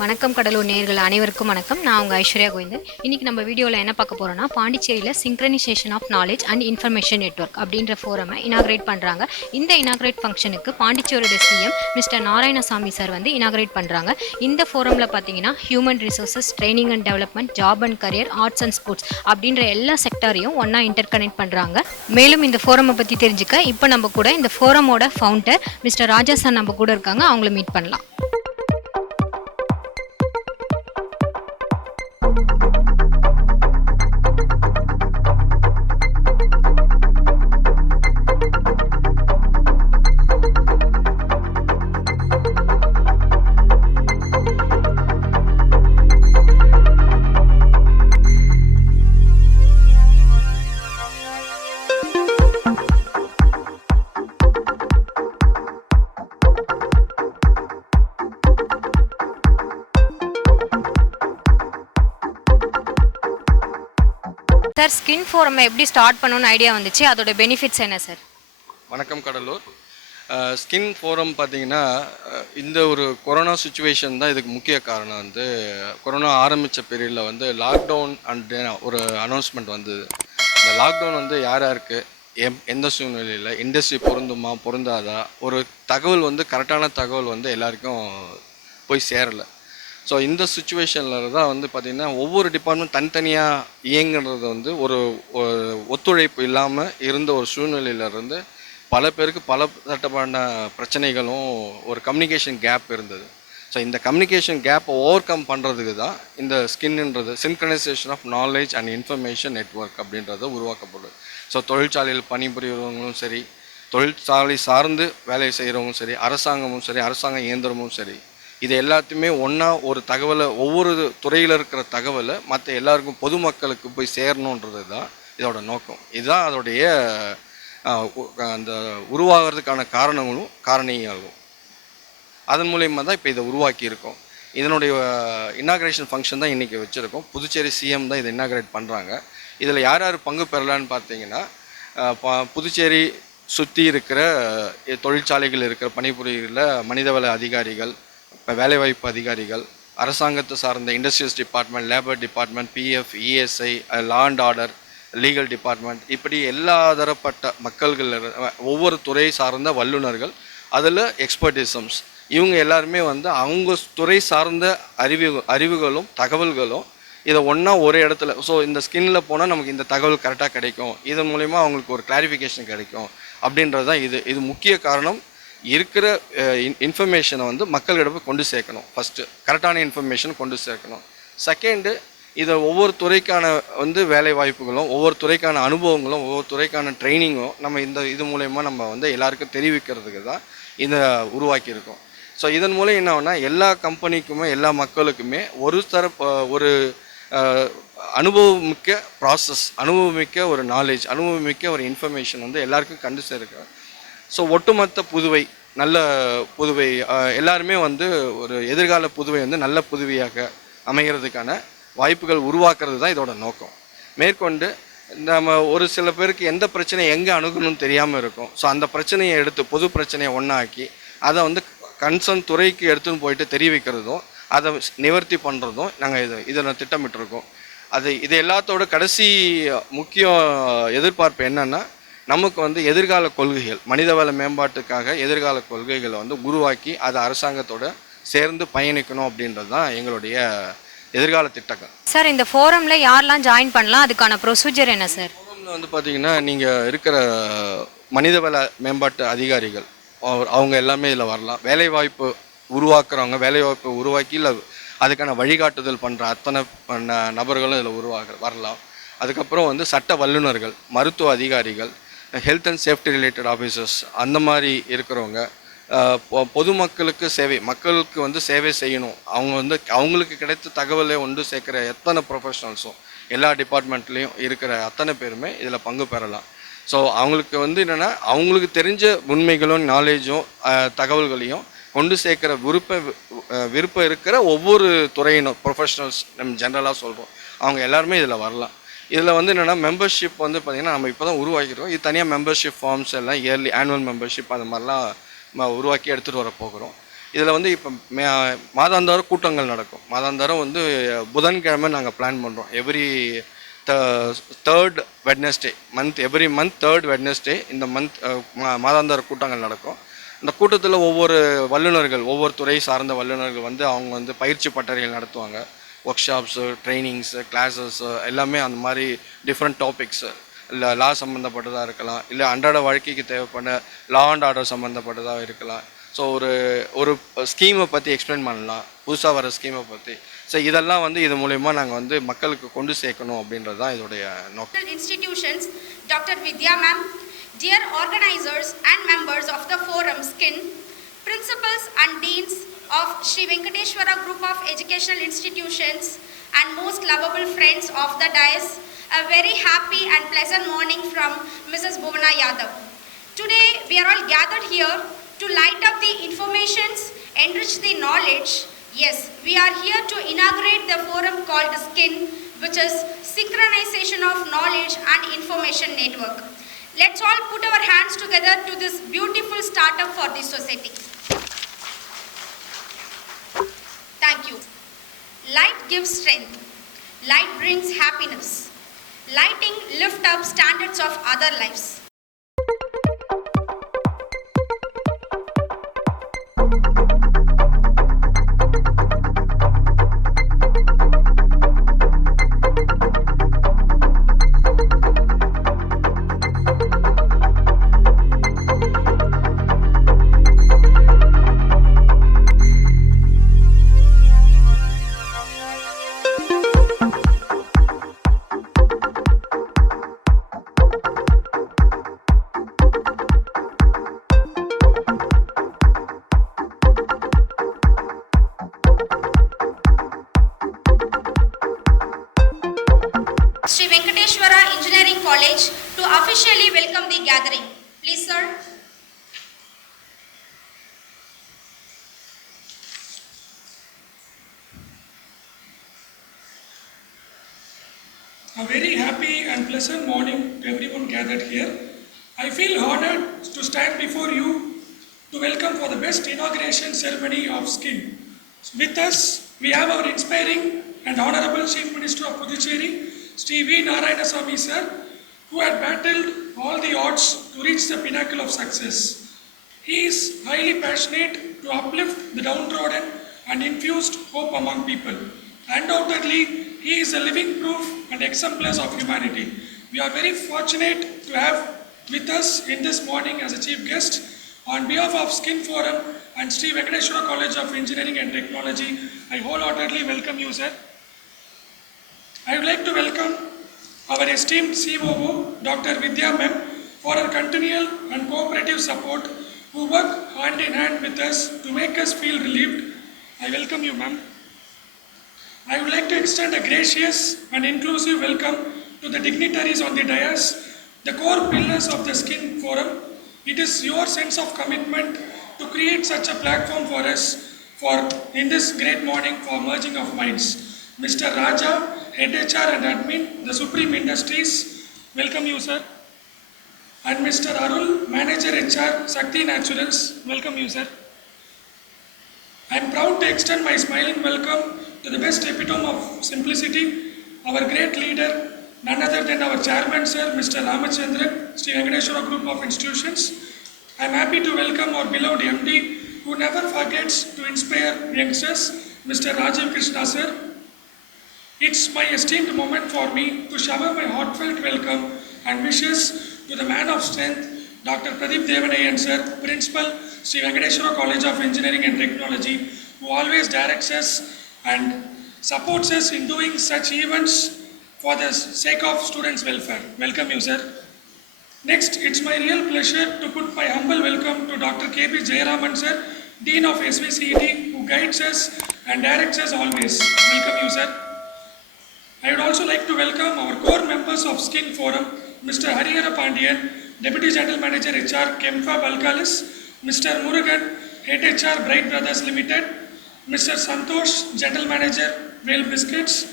வணக்கம் கடலூர் நேயர்கள் அனைவருக்கும் வணக்கம். நான் உங்கள் ஐஸ்வர்யா கோவிந்தன். இன்றைக்கி நம்ம வீடியோவில் என்ன பார்க்க போகிறோம்னா, பாண்டிச்சேரியில் synchronization of knowledge and information network அப்படின்ற ஃபோரமை இனாக்ரேட் பண்ணுறாங்க. இந்த இனாக்ரேட் ஃபங்க்ஷனுக்கு பாண்டிச்சேரியோட சிஎம் மிஸ்டர் நாராயணசாமி சார் வந்து இனாக்ரேட் பண்ணுறாங்க. இந்த ஃபோரமில் பார்த்தீங்கன்னா human resources, training and development, job and career, arts and sports அப்படின்ற எல்லா செக்டாரையும் ஒன்றா இன்டர்கனெக்ட் பண்ணுறாங்க. மேலும் இந்த ஃபோரமை பற்றி தெரிஞ்சுக்க இப்போ நம்ம கூட இந்த ஃபோரமோட ஃபவுண்டர் மிஸ்டர் ராஜா சார் நம்ம கூட இருக்காங்க. அவங்கள மீட் பண்ணலாம். சார், ஸ்கின் ஃபோரம் எப்படி ஸ்டார்ட் பண்ணணும்னு ஐடியா வந்துச்சு, அதோட பெனிஃபிட்ஸ் என்ன சார்? வணக்கம் கடலூர். ஸ்கின் ஃபோரம் பார்த்தீங்கன்னா இந்த ஒரு கொரோனா சுச்சுவேஷன் தான் இதுக்கு முக்கிய காரணம். வந்து கொரோனா ஆரம்பித்த பீரியடில் வந்து லாக்டவுன் அண்ட் ஒரு அனௌன்ஸ்மெண்ட் வந்தது. இந்த லாக்டவுன் வந்து யார் யாருக்கு எந்த சூழ்நிலையில் இண்டஸ்ட்ரி பொருந்துமா பொருந்தாதா ஒரு தகவல் வந்து கரெக்டான தகவல் வந்து எல்லாருக்கும் போய் சேரலை. ஸோ இந்த சுச்சுவேஷனில் தான் வந்து பார்த்திங்கன்னா ஒவ்வொரு டிபார்ட்மெண்ட் தனித்தனியாக இயங்குறது வந்து ஒரு ஒத்துழைப்பு இல்லாமல் இருந்த ஒரு சூழ்நிலையிலேருந்து பல பேருக்கு பல சட்டமான பிரச்சனைகளும் ஒரு கம்யூனிகேஷன் கேப் இருந்தது. ஸோ இந்த கம்யூனிகேஷன் கேப்பை ஓவர் கம் பண்ணுறதுக்கு தான் இந்த ஸ்கின்ன்றது synchronisation of knowledge and information network அப்படின்றத உருவாக்கப்படுது. ஸோ தொழிற்சாலையில் பணிபுரியவங்களும் சரி, தொழிற்சாலை சார்ந்து வேலை செய்கிறவங்களும் சரி, அரசாங்கமும் சரி, அரசாங்க இயந்திரமும் சரி, இது எல்லாத்தையுமே ஒன்றா ஒரு தகவலை ஒவ்வொரு துறையில் இருக்கிற தகவலை மற்ற எல்லாருக்கும் பொதுமக்களுக்கு போய் சேரணுன்றது தான் இதோட நோக்கம். இதுதான் அதோடைய அந்த உருவாகிறதுக்கான காரணியாகும். அதன் மூலயமா தான் இப்போ இதை உருவாக்கியிருக்கோம். இதனுடைய இனாக்ரேஷன் ஃபங்க்ஷன் தான் இன்றைக்கி வச்சுருக்கோம். புதுச்சேரி சிஎம் தான் இதை இனாக்ரேட் பண்ணுறாங்க. இதில் யார் யார் பங்கு பெறலான்னு பார்த்தீங்கன்னா, புதுச்சேரி சுற்றி இருக்கிற தொழிற்சாலைகள் இருக்கிற பணிபுரிகிற மனிதவள அதிகாரிகள், வேலைவாய்ப்பு அதிகாரிகள், அரசாங்கத்தை சார்ந்த industrials department, labour department, PF, ESI, law and order, legal department, இப்படி எல்லா தரப்பட்ட மக்கள்கள், ஒவ்வொரு துறை சார்ந்த வல்லுநர்கள், அதில் எக்ஸ்பர்டிசம்ஸ், இவங்க எல்லாருமே வந்து அவங்க துறை சார்ந்த அறிவுகளும் தகவல்களும் இதை ஒன்றா ஒரே இடத்துல. ஸோ இந்த ஸ்கின்னில் போனால் நமக்கு இந்த தகவல் கரெக்டாக கிடைக்கும், இதன் மூலிமா அவங்களுக்கு ஒரு கிளாரிஃபிகேஷன் கிடைக்கும் அப்படின்றது தான் இது முக்கிய காரணம். இருக்கிற இன்ஃபர்மேஷனை வந்து மக்களிடம் போய் கொண்டு சேர்க்கணும். ஃபஸ்ட்டு கரெக்டான இன்ஃபர்மேஷன் கொண்டு சேர்க்கணும். செகண்டு, இதை ஒவ்வொரு துறைக்கான வந்து வேலை வாய்ப்புகளும், ஒவ்வொரு துறைக்கான அனுபவங்களும், ஒவ்வொரு துறைக்கான ட்ரைனிங்கும் நம்ம இது மூலயமா நம்ம வந்து எல்லாருக்கும் தெரிவிக்கிறதுக்கு தான் இதை உருவாக்கியிருக்கோம். ஸோ இதன் மூலம் என்ன ஆகுனா, எல்லா கம்பெனிக்குமே எல்லா மக்களுக்குமே ஒரு அனுபவமிக்க ப்ராசஸ், அனுபவமிக்க ஒரு நாலேஜ், அனுபவமிக்க ஒரு இன்ஃபர்மேஷன் வந்து எல்லாருக்கும் கண்டு சேர்க்க. ஸோ ஒட்டுமொத்த புதுவை, நல்ல புதுவை, எல்லாருமே வந்து ஒரு எதிர்கால புதுவை வந்து நல்ல புதுவையாக அமைகிறதுக்கான வாய்ப்புகள் உருவாக்குறது தான் இதோட நோக்கம். மேற்கொண்டு நம்ம ஒரு சில பேருக்கு எந்த பிரச்சனை எங்கே அணுகணும்னு தெரியாமல் இருக்கும். ஸோ அந்த பிரச்சனையை எடுத்து பொது பிரச்சனையை ஒன்றாக்கி அதை வந்து கன்சர்ன் துறைக்கு எடுத்துன்னு போயிட்டு தெரிவிக்கிறதும் அதை நிவர்த்தி பண்ணுறதும் நாங்கள் இதில் திட்டமிட்டிருக்கோம். இது எல்லாத்தோட கடைசி முக்கிய எதிர்பார்ப்பு என்னென்னா, நமக்கு வந்து எதிர்கால கொள்கைகள், மனிதவள மேம்பாட்டுக்காக எதிர்கால கொள்கைகளை வந்து உருவாக்கி அதை அரசாங்கத்தோடு சேர்ந்து பயணிக்கணும் அப்படின்றது தான் எங்களுடைய எதிர்கால திட்டங்கள். சார், இந்த ஃபோரமில் யாரெல்லாம் ஜாயின் பண்ணலாம், அதுக்கான ப்ரொசீஜர் என்ன சார்? ஃபோரமில் வந்து பார்த்திங்கன்னா, நீங்கள் இருக்கிற மனிதவள மேம்பாட்டு அதிகாரிகள் அவங்க எல்லாமே இதில் வரலாம். வேலைவாய்ப்பு உருவாக்குறவங்க, வேலைவாய்ப்பு உருவாக்கி இல்லை அதுக்கான வழிகாட்டுதல் பண்ணுற அத்தனை நபர்களும் இதில் வரலாம். அதுக்கப்புறம் வந்து சட்ட வல்லுநர்கள், மருத்துவ அதிகாரிகள், health and safety related officers, அந்த மாதிரி இருக்கிறவங்க, பொதுமக்களுக்கு சேவை, மக்களுக்கு வந்து சேவை செய்யணும், அவங்க வந்து அவங்களுக்கு கிடைத்த தகவலை ஒன்று சேர்க்குற எத்தனை ப்ரொஃபஷனல்ஸும் எல்லா டிபார்ட்மெண்ட்லேயும் இருக்கிற அத்தனை பேருமே இதில் பங்கு பெறலாம். ஸோ அவங்களுக்கு வந்து என்னென்னா, அவங்களுக்கு தெரிஞ்ச உண்மைகளும் நாலேஜும் தகவல்களையும் கொண்டு சேர்க்குற விருப்பம் இருக்கிற ஒவ்வொரு துறையினும் ப்ரொஃபஷனல்ஸ், நம்ம ஜென்ரலாக சொல்கிறோம், அவங்க எல்லாருமே இதில் வரலாம். இதில் வந்து என்னென்னா, மெம்பர்ஷிப் வந்து பார்த்திங்கன்னா நம்ம இப்போ தான் உருவாக்கிடுவோம். இது தனியாக மெம்பர்ஷிப் ஃபார்ம்ஸ் எல்லாம் இயர்லி ஆனுவல் மெம்பர்ஷிப் அந்த மாதிரிலாம் உருவாக்கி எடுத்துகிட்டு வர போகிறோம். இதில் வந்து இப்போ மாதாந்திரம் கூட்டங்கள் நடக்கும். மாதாந்திரம் வந்து புதன்கிழமை நாங்கள் பிளான் பண்ணுறோம். Third Wednesday every month third Wednesday இந்த மாதாந்திர கூட்டங்கள் நடக்கும். இந்த கூட்டத்தில் ஒவ்வொரு வல்லுநர்கள், ஒவ்வொரு துறை சார்ந்த வல்லுநர்கள் வந்து அவங்க வந்து பயிற்சி பட்டறைகள் நடத்துவாங்க. ஒர்க் ஷாப்ஸு, ட்ரைனிங்ஸு, கிளாஸஸ்ஸு எல்லாமே அந்த மாதிரி டிஃப்ரெண்ட் டாபிக்ஸு, இல்லை லா சம்மந்தப்பட்டதாக இருக்கலாம், இல்லை அன்றாட வாழ்க்கைக்கு தேவைப்பட லா அண்ட் ஆர்டர் சம்மந்தப்பட்டதாக இருக்கலாம். ஸோ ஒரு ஸ்கீமை பற்றி எக்ஸ்பிளைன் பண்ணலாம், புதுசாக வர ஸ்கீமை பற்றி. ஸோ இதெல்லாம் வந்து இது மூலயமா நாங்கள் வந்து மக்களுக்கு கொண்டு சேர்க்கணும் அப்படின்றது தான் இதோடைய நோக்கம். Institutions, Dr. Vidya ma'am, dear organizers and members of the forum SKIN, principals and deans of Sri Venkateshwara Group of Educational Institutions, and most lovable friends of the dais, a very happy and pleasant morning from Mrs. Bhuvana Yadav. Today we are all gathered here to light up the informations, enrich the knowledge. Yes, we are here to inaugurate the forum called SKIN, which is Synchronization of Knowledge and Information Network. Let's all put our hands together to this beautiful startup for the society. Thank you. Light gives strength. Light brings happiness. Lighting lift up standards of other lives. Sri Venkateshwara Engineering College to officially welcome the gathering. Please, sir. A very happy and pleasant morning to everyone gathered here. I feel honored to stand before you to welcome for the best inauguration ceremony of SKIN. With us, we have our inspiring and honorable Chief Minister of Puducherry, Sri V. Narayanasamy sir, who had battled all the odds to reach the pinnacle of success. He is highly passionate to uplift the downtrodden and infused hope among people. Undoubtedly, he is a living proof and exemplars of humanity. We are very fortunate to have with us in this morning as a chief guest. On behalf of SKIN Forum and Sri Venkateshwara College of Engineering and Technology, I wholeheartedly welcome you, sir. I would like to welcome our esteemed COO, Dr. Vidya ma'am, for her continual and cooperative support, who work hand in hand with us to make us feel relieved. I welcome you, ma'am. I would like to extend a gracious and inclusive welcome to the dignitaries on the dais, the core pillars of the SKIN Forum. It is your sense of commitment to create such a platform for us in this great morning for merging of minds. Mr. Raja, Head HR and Admin, the Supreme Industries, welcome you, sir. And Mr. Arul, Manager HR, Sakti Naturals, welcome you, sir. I am proud to extend my smiling welcome to the best epitome of simplicity, our great leader, none other than our chairman, sir, Mr. Ramachandran, Sri Venkateshwara Group of Institutions. I am happy to welcome our beloved MD, who never forgets to inspire youngsters, Mr. Rajiv Krishna, sir. It's my esteemed moment for me to shower my heartfelt welcome and wishes to the man of strength, Dr. Pradeep Devanayan, sir, Principal, Sri Venkateshwara College of Engineering and Technology, who always directs us and supports us in doing such events for the sake of students' welfare. Welcome you, sir. Next, it's my real pleasure to put my humble welcome to Dr. K.B. Jayaraman, sir, Dean of SVCET, who guides us and directs us always. Welcome you, sir. I would also like to welcome our core members of SKIN Forum, Mr. Harihara Pandian, Deputy General Manager HR, Kemfab Alkalis, Mr. Murugan, Head HR, Bright Brothers Limited, Mr. Santosh, General Manager, Whale Biscuits,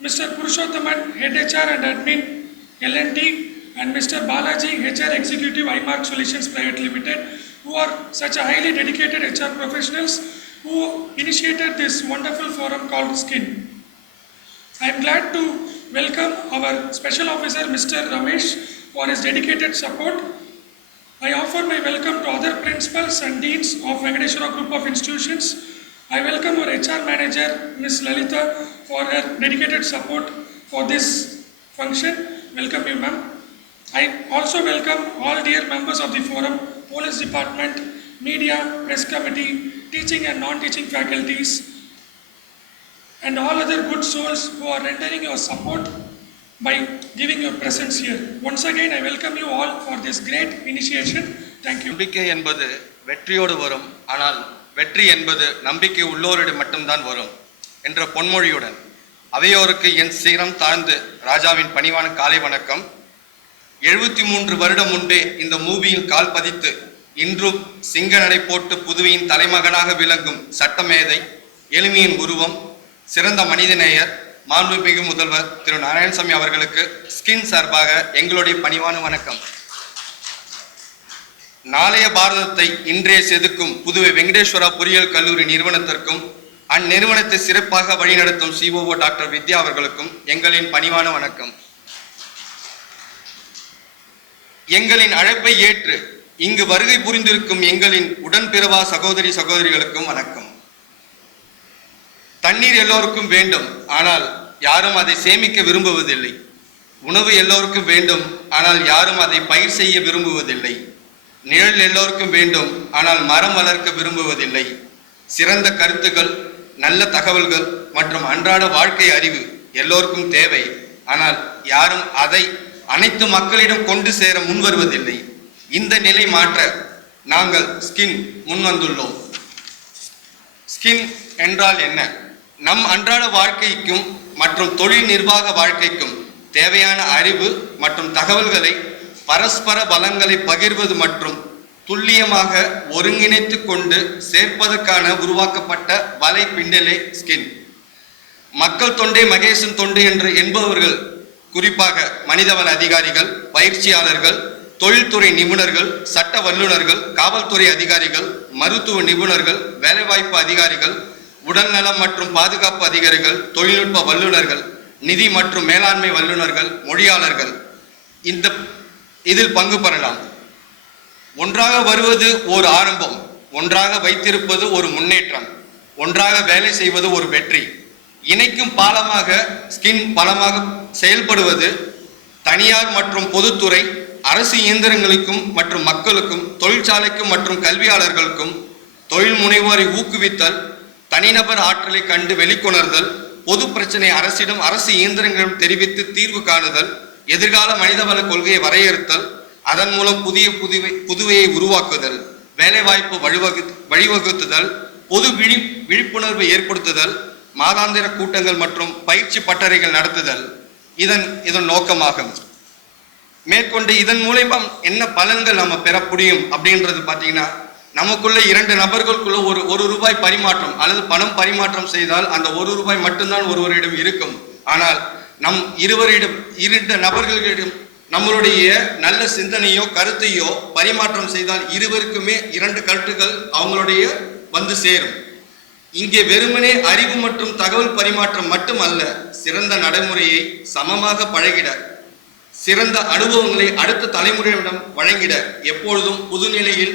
Mr. Purushothaman, Head HR and Admin, L&T, and Mr. Balaji, HR Executive, iMark Solutions Private Limited, who are such a highly dedicated HR professionals who initiated this wonderful forum called SKIN. I am glad to welcome our Special Officer Mr. Ramesh for his dedicated support. I offer my welcome to other principals and deans of Venkateshwara Group of Institutions. I welcome our HR manager Ms. Lalita for her dedicated support for this function. Welcome you, ma'am. I also welcome all dear members of the forum, police department, media, press committee, teaching and non-teaching faculties, and all other good souls who are rendering your support by giving your presence here. Once again, I welcome you all for this great initiation. Thank you. நம்பிக்கை என்பது வெற்றியோடு வரும், ஆனால் வெற்றி என்பது நம்பிக்கை உள்ளோரிடம் மட்டும்தான் வரும் என்ற பொன்மொழியுடன் அவையோருக்கு என் சிரம் தாழ்ந்து ராஜாவின் பணிவான காலை வணக்கம். 73 வருடம் முன்பே இந்த மூவியில் கால் பதித்து இன்றும் சிங்க நடை போட்டு புதுவையின் தலைமகனாக விளங்கும் சட்டமேதை, எளிமையின் உருவம், சிறந்த மனிதநேயர், மாண்புமிகு முதல்வர் திரு நாராயணசாமி அவர்களுக்கு ஸ்கின் சார்பாக எங்களுடைய பணிவான வணக்கம். நாளைய பாரதத்தை இன்றைய செதுக்கும் புதுவை வெங்கடேஸ்வரா பொறியியல் கல்லூரி நிறுவனத்திற்கும் அந்நிறுவனத்தை சிறப்பாக வழிநடத்தும் சிஓஓ டாக்டர் வித்யா அவர்களுக்கும் எங்களின் பணிவான வணக்கம். எங்களின் அழைப்பை ஏற்று இங்கு வருகை புரிந்திருக்கும் எங்களின் உடன்பிறவா சகோதரி சகோதரிகளுக்கும் வணக்கம். தண்ணீர் எல்லோருக்கும் வேண்டும், ஆனால் யாரும் அதை சேமிக்க விரும்புவதில்லை. உணவு எல்லோருக்கும் வேண்டும், ஆனால் யாரும் அதை பயிர் செய்ய விரும்புவதில்லை. நிழல் எல்லோருக்கும் வேண்டும், ஆனால் மரம் வளர்க்க விரும்புவதில்லை. சிறந்த கருத்துக்கள், நல்ல தகவல்கள் மற்றும் அன்றாட வாழ்க்கை அறிவு எல்லோருக்கும் தேவை, ஆனால் யாரும் அதை அனைத்து மக்களிடம் கொண்டு சேர முன்வருவதில்லை. இந்த நிலை மாற்ற நாங்கள் ஸ்கின் முன்வந்துள்ளோம். ஸ்கின் என்றால் என்ன? நம் அன்றாட வாழ்க்கைக்கும் மற்றும் தொழில் நிர்வாக வாழ்க்கைக்கும் தேவையான அறிவு மற்றும் தகவல்களை பரஸ்பர பலங்களை பகிர்வது மற்றும் துல்லியமாக ஒருங்கிணைத்து கொண்டு சேர்ப்பதற்கான உருவாக்கப்பட்ட வலை பின்னலே ஸ்கின். மக்கள் தொண்டே மகேசன் தொண்டு என்று என்பவர்கள் குறிப்பாக மனிதவள அதிகாரிகள், பயிற்சியாளர்கள், தொழில்துறை நிபுணர்கள், சட்ட வல்லுநர்கள், காவல்துறை அதிகாரிகள், மருத்துவ நிபுணர்கள், வேலைவாய்ப்பு அதிகாரிகள், உடல்நலம் மற்றும் பாதுகாப்பு அதிகாரிகள், தொழில்நுட்ப வல்லுநர்கள், நிதி மற்றும் மேலாண்மை வல்லுநர்கள், மொழியாளர்கள் இதில் பங்கு பெறலாம். ஒன்றாக வருவது ஒரு ஆரம்பம், ஒன்றாக வைத்திருப்பது ஒரு முன்னேற்றம், ஒன்றாக வேலை செய்வது ஒரு வெற்றி. இணைக்கும் பாலமாக ஸ்கின் பலமாக செயல்படுவது தனியார் மற்றும் பொதுத்துறை, அரசு இயந்திரங்களுக்கும் மற்றும் மக்களுக்கும், தொழிற்சாலைக்கும் மற்றும் கல்வியாளர்களுக்கும் தொழில் முனைவோரை ஊக்குவித்தல், தனிநபர் ஆற்றலை கண்டு வெளிக்கொணர்தல், பொது பிரச்சனை அரசிடம் அரசு இயந்திரங்களிடம் தெரிவித்து தீர்வு காணுதல், எதிர்கால மனிதவள கொள்கையை வரையறுத்தல், அதன் மூலம் புதுவையை உருவாக்குதல், வேலைவாய்ப்பு வழிவகுத்துதல், பொது விழிப்புணர்வை ஏற்படுத்துதல், மாதாந்திர கூட்டங்கள் மற்றும் பயிற்சி பட்டறைகள் நடத்துதல் இதன் நோக்கமாகும். மேற்கொண்டு இதன் மூலமா என்ன பலன்கள் நம்ம பெற முடியும் அப்படின்றது பார்த்தீங்கன்னா, நமக்குள்ள 2 நபர்களுக்குள்ள ஒரு ரூபாய் பரிமாற்றம் அல்லது பணம் பரிமாற்றம் செய்தால் அந்த 1 ரூபாய் மட்டும்தான் ஒருவரிடம் இருக்கும். ஆனால் நம் 2 நபர்களிடம் நம்மளுடைய நல்ல சிந்தனையோ கருத்தையோ பரிமாற்றம் செய்தால் இருவருக்குமே 2 கருத்துக்கள் அவங்களுடைய வந்து சேரும். இங்கே வெறுமனே அறிவு மற்றும் தகவல் பரிமாற்றம் மட்டுமல்ல, சிறந்த நடைமுறையை சமமாக பழகிட, சிறந்த அனுபவங்களை அடுத்த தலைமுறையிடம் வழங்கிட, எப்பொழுதும் புதுநிலையில்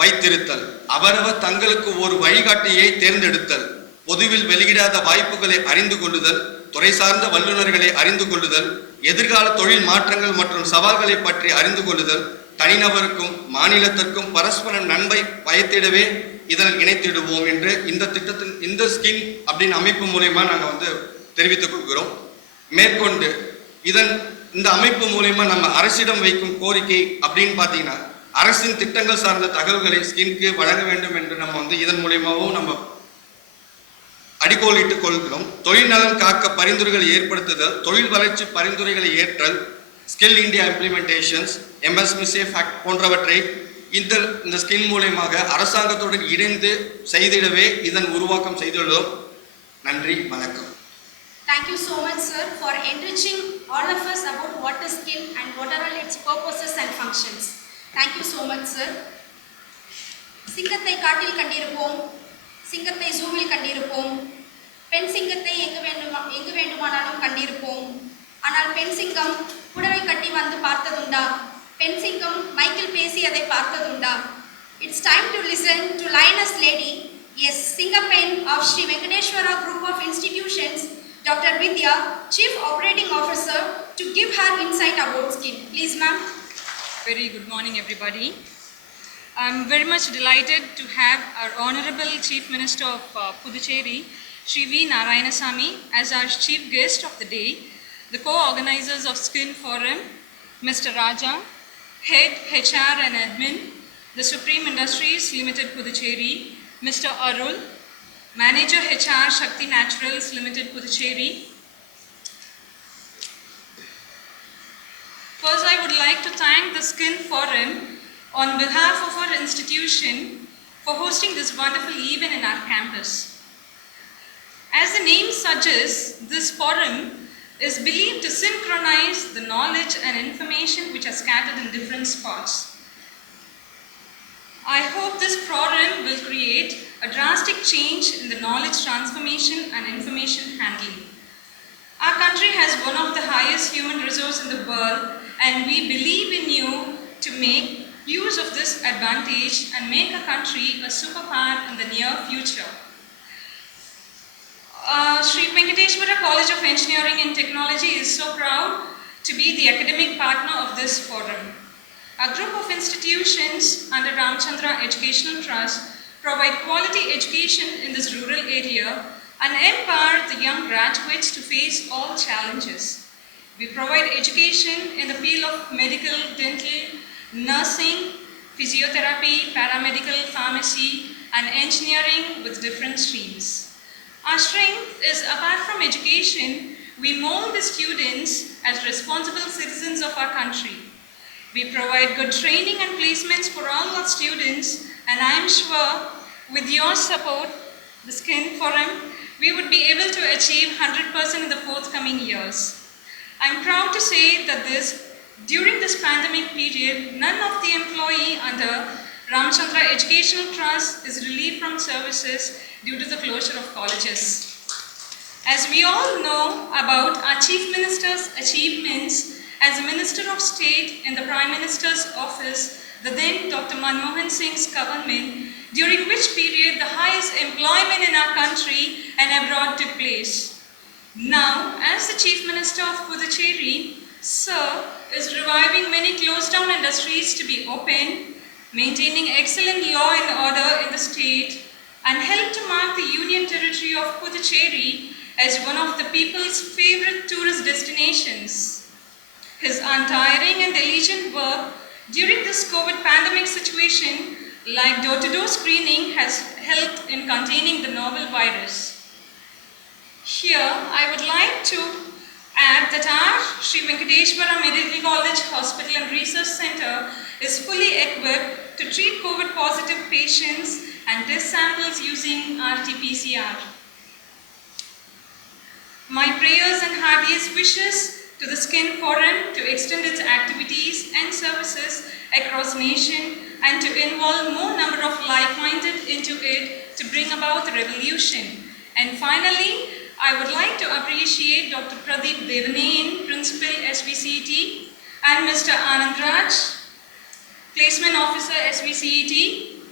வைத்திருத்தல், அவரவர் தங்களுக்கு ஒரு வழிகாட்டியை தேர்ந்தெடுத்தல், பொதுவில் வெளியிடாத வாய்ப்புகளை அறிந்து கொள்ளுதல், துறை சார்ந்த வல்லுநர்களை அறிந்து கொள்ளுதல், எதிர்கால தொழில் மாற்றங்கள் மற்றும் சவால்களை பற்றி அறிந்து கொள்ளுதல், தனிநபருக்கும் மாநிலத்திற்கும் பரஸ்பர நன்மை பயத்திடவே இதனை இணைத்திடுவோம் என்று இந்த ஸ்கின் அப்படின்னு அமைப்பு மூலயமா நாங்கள் தெரிவித்துக் கொள்கிறோம். மேற்கொண்டு இந்த அமைப்பு மூலயமா நம்ம அரசிடம் வைக்கும் கோரிக்கை அப்படின்னு பார்த்தீங்கன்னா, அரசின் திட்டங்கள் சார்ந்த தகவல்களை ஸ்கின்க்கு வழங்க வேண்டும் என்று நம்ம இதன் மூலயமாவும் நம்ம அடிக்கோலிட்டுக் கொள்கிறோம். தொழில் நலன் காக்க பரிந்துரைகளை ஏற்படுத்துதல், தொழில் வளர்ச்சி பரிந்துரைகளை ஏற்றல், skill India implementations, MSME safe act போன்றவற்றை இந்த ஸ்கில் மூலமாக அரசாங்கத்துடன் இணைந்து செய்திடவே இதன் உருவாக்கம் செய்துள்ளோம். நன்றி, வணக்கம். Thank you so much, sir, for enriching all of us about what is skill and what are all its purposes and functions. Thank you so much, sir. சிங்கத்தை காட்டில் கண்டிருப்போம், சிங்கத்தை ஜூவில் கண்டிருப்போம், பெண் சிங்கத்தை எங்கு வேண்டுமானாலும் கண்டிருப்போம். ஆனால் பெண் சிங்கம் புடவை கட்டி வந்து பார்த்ததுண்டா? பெண் சிங்கம் மைக்கில் பேசி அதை பார்த்ததுண்டா? It's time to listen to Lioness Lady, yes, Singapen of Sri Venkateshwara Group of Institutions, Dr. Vidya, Chief Operating Officer, to give her insight about skin. Please, ma'am. Very good morning, everybody. I'm very much delighted to have our Honorable Chief Minister of Puducherry, Shri V. Narayanasamy, as our chief guest of the day, the co-organizers of Skin Forum, Mr. Raja, Head HR and Admin, the Supreme Industries Limited Puducherry, Mr. Arul, Manager HR Shakti Naturals Limited Puducherry. First, I would like to thank the Skin Forum on behalf of our institution for hosting this wonderful event in our campus. As the name suggests, this forum is believed to synchronize the knowledge and information which are scattered in different spots. I hope this forum will create a drastic change in the knowledge transformation and information handling. Our country has one of the highest human resources in the world, and we believe in you to make use of this advantage and make our country a superpower in the near future. Sri Venkateshwara College of Engineering and Technology is so proud to be the academic partner of this forum. A group of institutions under Ramchandra Educational Trust provide quality education in this rural area and empower the young graduates to face all challenges. We provide education in the field of medical, dental, nursing, physiotherapy, paramedical, pharmacy, and engineering with different streams. Our strength is, apart from education, we mold the students as responsible citizens of our country. We provide good training and placements for all our students, and I am sure with your support, the Skin Forum, we would be able to achieve 100% in the forthcoming years. I am proud to say that during this pandemic period, none of the employee under Ramchandra Educational Trust is relieved from services due to the closure of colleges. As we all know about our Chief Minister's achievements as a Minister of State in the Prime Minister's office, the then Dr. Manmohan Singh's government, during which period the highest employment in our country and abroad took place. Now, as the Chief Minister of Puducherry, Sir is reviving many closed down industries to be open, maintaining excellent law and order in the state, and help to mark the Union Territory of Puducherry as one of the people's favorite tourist destinations. His untiring and diligent work during this COVID pandemic situation, like door-to-door screening, has helped in containing the novel virus. Here, I would like to add that our Sri Venkateshwara Medical College Hospital and Research Center is fully equipped to treat COVID-positive patients and test samples using RT-PCR. My prayers and heartiest wishes to the Skin Forum to extend its activities and services across nation and to involve more number of like-minded into it to bring about the revolution. And finally, I would like to appreciate Dr. Pradeep Devanayan, Principal SVCET, and Mr. Anand Raj, Placement Officer SVCET,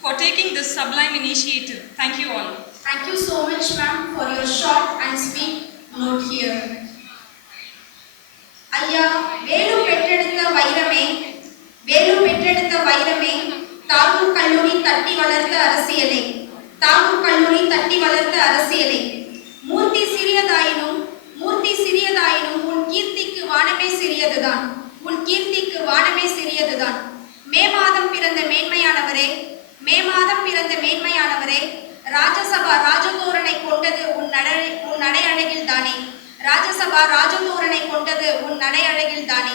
for taking this sublime initiative. Thank you all. Thank you so much, ma'am, for your short and sweet note here. ஐயா, வேலு பெற்றெடுத்த வைரமே, வேலு பெற்றெடுத்த வைரமே, தாகும் கல்லூரி தட்டி வளர்த்த அரசியலே, தாகும் கல்லூரி தட்டி வளர்த்த அரசியலே, மூர்த்தி சிறியதாயினும் உன் கீர்த்திக்கு வானமே சிறியதுதான், உன் கீர்த்திக்கு வானமே சிறியதுதான். மே மாதம் பிறந்த மேன்மையானவரே, மே மாதம் பிறந்த மேன்மையானவரே, ராஜசபா ராஜதோரணை கொண்டது உன் நடையழகில் தானே, ராஜசபா ராஜதோரணை கொண்டது உன் நடையழகில் தானே.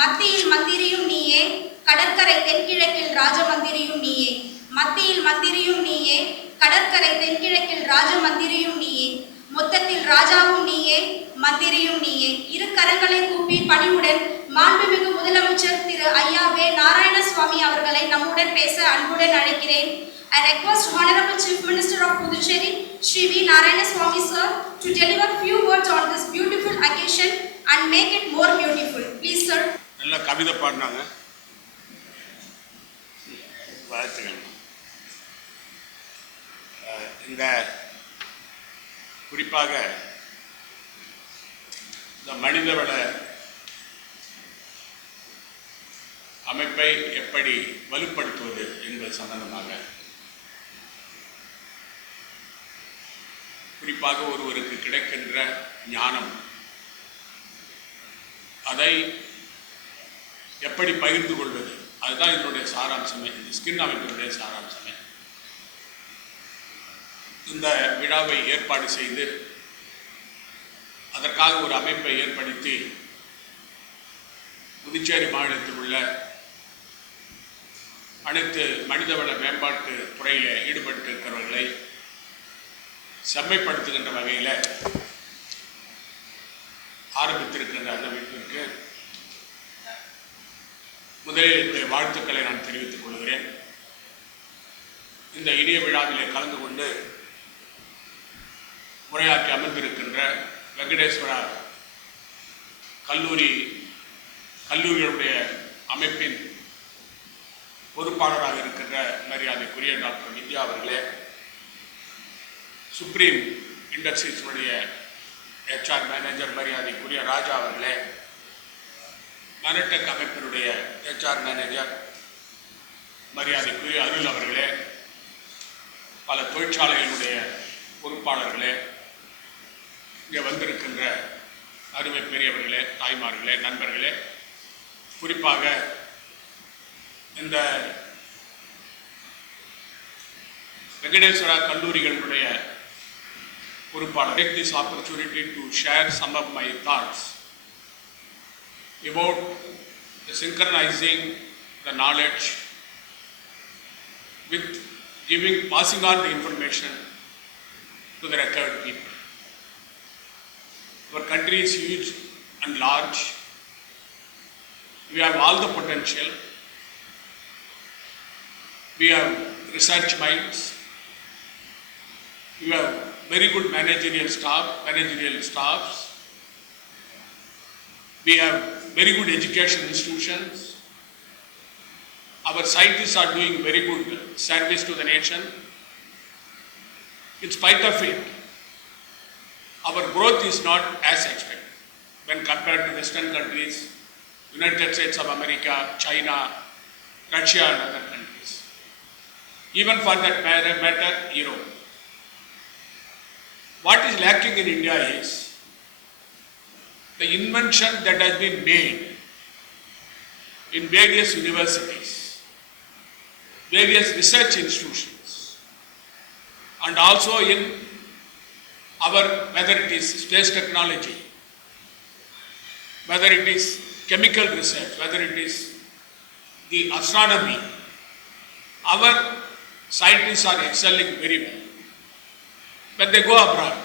மத்தியில் மந்திரியும் நீயே, கடற்கரை தென்கிழக்கில் ராஜமந்திரியும் நீயே, மத்தியில் மந்திரியும் நீயே, கடற்கரை தென்கிழக்கில் ராஜமந்திரியும் நீயே, மொத்தத்தில் ராஜாவும் நீயே, மந்திரியும் நீயே. இரு கரங்களை கூப்பி பணிவுடன் மாண்புமிகு முதலமைச்சர் திரு ஐயா வே நாராயணசுவாமி அவர்களை நம்முடன் பேச அன்புடன் அழைக்கிறேன். I request Honorable Chief Minister of Puducherry, Shri V. Narayanaswamy sir, to deliver few words on this beautiful occasion and make it more beautiful. Please sir. நல்ல கவிதை பாடினாங்க, வாழ்த்துக்கள். இந்த குறிப்பாக இந்த மனிதவள அமைப்பை எப்படி வலுப்படுத்துவது என்பது சம்பந்தமாக குறிப்பாக ஒருவருக்கு கிடைக்கின்ற ஞானம், அதை எப்படி பகிர்ந்து கொள்வது, அதுதான் இதனுடைய சாராம்சமே, இந்த ஸ்கின் அமைப்பினுடைய சாராம்சமே. இந்த விழாவை ஏற்பாடு செய்து அதற்காக ஒரு அமைப்பை ஏற்படுத்தி புதுச்சேரி மாநிலத்தில் உள்ள அனைத்து மனிதவள மேம்பாட்டு துறையில் ஈடுபட்டு இருக்கிறவர்களை செம்மைப்படுத்துகின்ற வகையில் ஆரம்பித்திருக்கின்ற அந்த அமைப்பிற்கு முதலில் என்னுடைய வாழ்த்துக்களை நான் தெரிவித்துக் கொள்கிறேன். இந்த இனிய விழாவிலே கலந்து கொண்டு உரையாற்றி அமர்ந்திருக்கின்ற வெங்கடேஸ்வரா கல்லூரிகளுடைய அமைப்பின் பொறுப்பாளராக இருக்கின்ற மரியாதைக்குரிய டாக்டர் வித்யா அவர்களே, சுப்ரீம் இண்டஸ்ட்ரீஸுடைய HR மேனேஜர் மரியாதைக்குரிய ராஜா அவர்களே, மனடெக் அமைப்பினுடைய HR மேனேஜர் மரியாதைக்குரிய அருள் அவர்களே, பல தொழிற்சாலைகளுடைய பொறுப்பாளர்களே, இங்கே வந்திருக்கின்ற அருமை பெரியவர்களே, தாய்மார்களே, நண்பர்களே, குறிப்பாக இந்த வெங்கடேஸ்வரா கல்லூரிகளுடைய பொறுப்பாளர், take this opportunity to share some of my thoughts about the synchronizing the knowledge with passing on the information to the required people. Our country is huge and large. We have all the potential. We have research minds. We have very good managerial staffs. We have very good education institutions. Our scientists are doing very good service to the nation. In spite of it, our growth is not as expected when compared to Western countries, United States of America, China, Russia and other countries. Even for that matter, Europe. What is lacking in India is the invention that has been made in various universities, various research institutions, and also in whether it is space technology, whether it is chemical research, whether it is the astronomy. Our scientists are excelling very well. When they go abroad,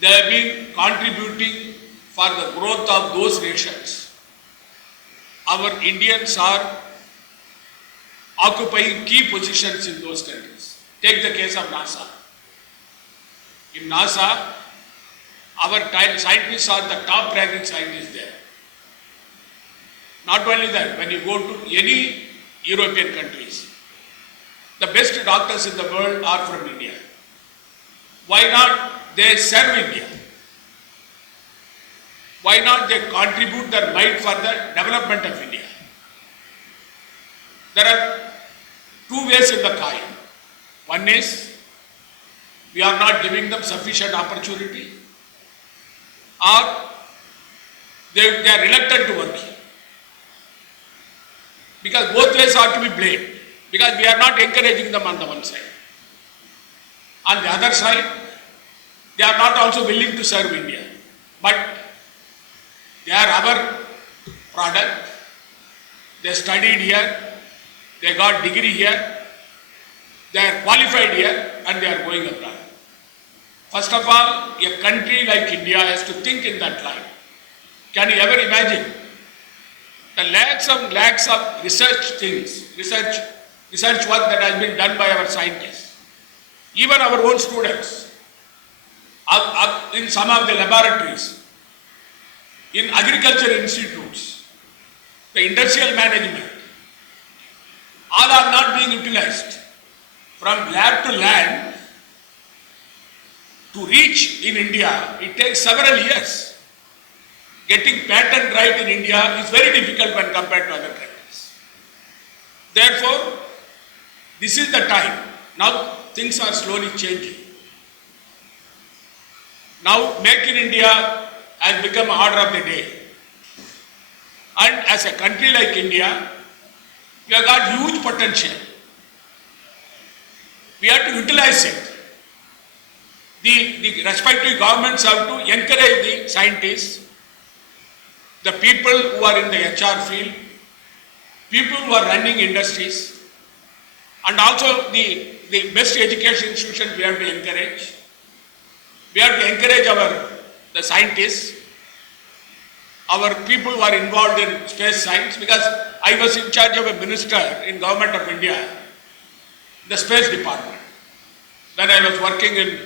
they have been contributing for the growth of those nations. Our Indians are occupying key positions in those countries. Take the case of NASA. In NASA, our scientists are the top ranking scientists there. Not only that, when you go to any European countries, the best doctors in the world are from India. Why not they serve India? Why not they contribute their might for the development of India? There are two ways in the coin. One is we are not giving them sufficient opportunity, or they are reluctant to work here. Because both ways are to be blamed. Because we are not encouraging them on the one side. On the other side, they are not also willing to serve India. But they are our product. They studied here. They got degree here. They are qualified here and they are going abroad. First of all, a country like India has to think in that line. Can you ever imagine the lakhs of research work that has been done by our scientists, even our own students, up in some of the laboratories, in agriculture institutes, the industrial management, all are not being utilized. From lab to land, to reach in India, it takes several years. Getting patent right in India is very difficult when compared to other countries. Therefore, this is the time. Now things are slowly changing. Now Make in India has become order of the day. And as a country like India, we have got huge potential. We have to utilize it. The respective governments have to encourage the scientists, the people who are in the HR field, people who are running industries, and also the best education institutions we have to encourage. We have to encourage the scientists, our people who are involved in space science, because I was in charge of a minister in Government of India, the Space Department, when I was working in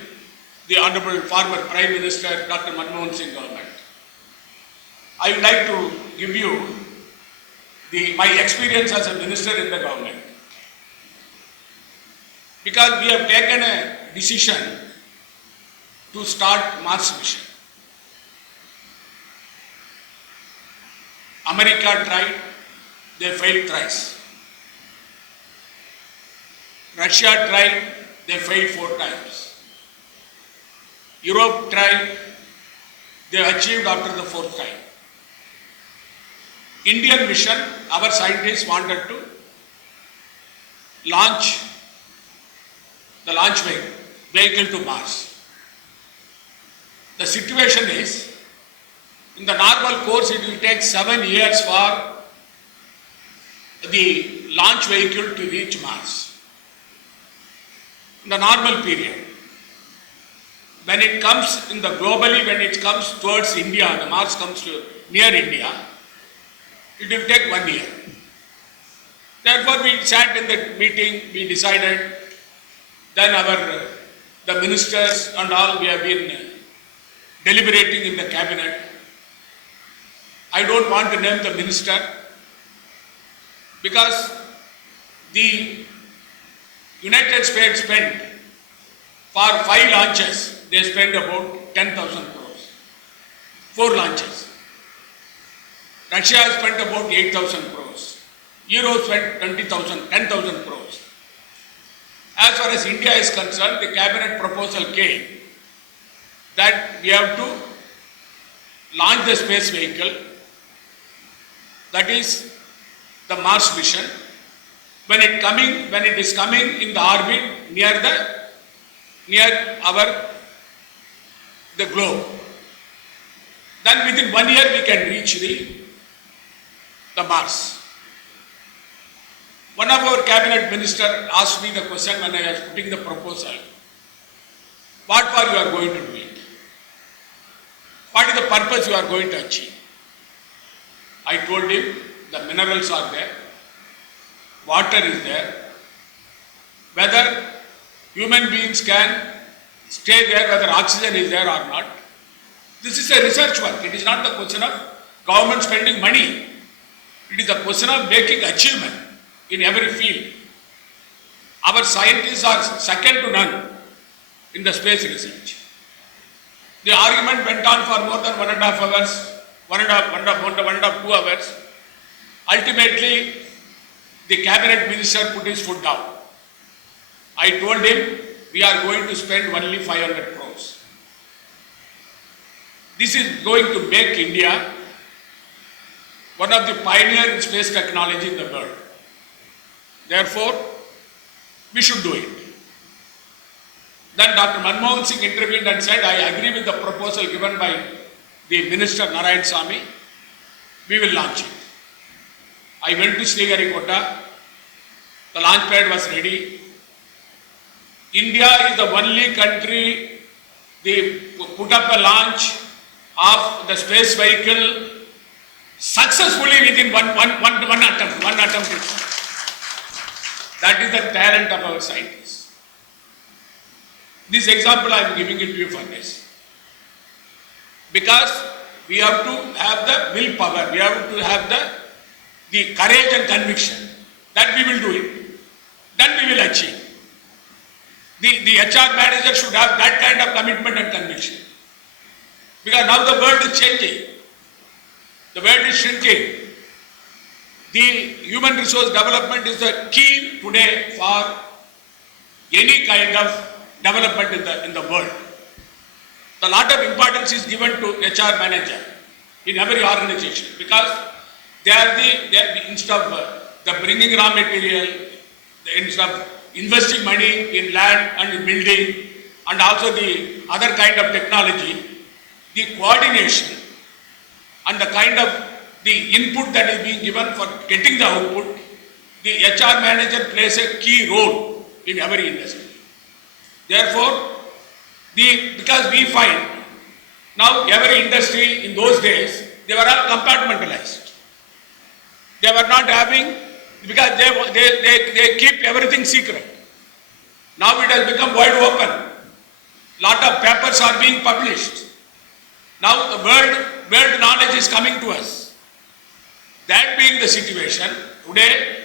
the Honorable former Prime Minister Dr. Manmohan Singh government. I would like to give you my experience as a minister in the government. Because we have taken a decision to start Mars mission. America tried, they failed thrice. Russia tried, they failed 4 times. Europe tried, they achieved after the 4th time. Indian mission, our scientists wanted to launch the launch vehicle to Mars. The situation is, in the normal course, it will take 7 years for the launch vehicle to reach Mars. In the normal period. When it comes globally, when it comes towards India, the Mars comes near India, it will take 1 year. Therefore, we sat in the meeting, we decided, then the ministers and all, we have been deliberating in the cabinet. I don't want to name the minister because the United States spent for 5 launches, they spent about 10,000 crores. 4 launches. Russia has spent about 8,000 crores. Europe spent 10,000 crores. As far as India is concerned, the cabinet proposal came that we have to launch the space vehicle, that is the Mars mission, when it is coming in the orbit near the globe. Then within 1 year we can reach the Mars. One of our cabinet minister asked me the question when I was putting the proposal, what for you are going to do it? What is the purpose you are going to achieve? I told him the minerals are there, water is there, whether human beings can stay there, whether oxygen is there or not. This is a research work. It is not the question of government spending money. It is the question of making achievement in every field. Our scientists are second to none in the space research. The argument went on for more than 1.5 hours, 2 hours. Ultimately, the cabinet minister put his foot down. I told him, we are going to spend only 500 crores. This is going to make India one of the pioneers in space technology in the world. Therefore, we should do it. Then Dr. Manmohan Singh intervened and said, I agree with the proposal given by the Minister Narayanasamy. We will launch it. I went to Sriharikota. The launch pad was ready. India is the only country they put up a launch of the space vehicle successfully within one attempt itself. That is the talent of our scientists. This example I am giving it to you for this. Because we have to have the willpower, we have to have the courage and conviction that we will do it. Then we will achieve. The HR manager should have that kind of commitment and conviction. Because now the world is changing. The world is shrinking. The human resource development is the key today for any kind of development in the world. A lot of importance is given to HR manager in every organization because they are instead of the bringing raw material, instead of investing money in land and in building and also the other kind of technology, the coordination and the kind of the input that is being given for getting the output, the HR manager plays a key role in every industry. Therefore, because we find now every industry in those days, they were all compartmentalized. They were not having, because they keep everything secret. Now it has become wide open. Lot of papers are being published. Now the world knowledge is coming to us. That being the situation, today,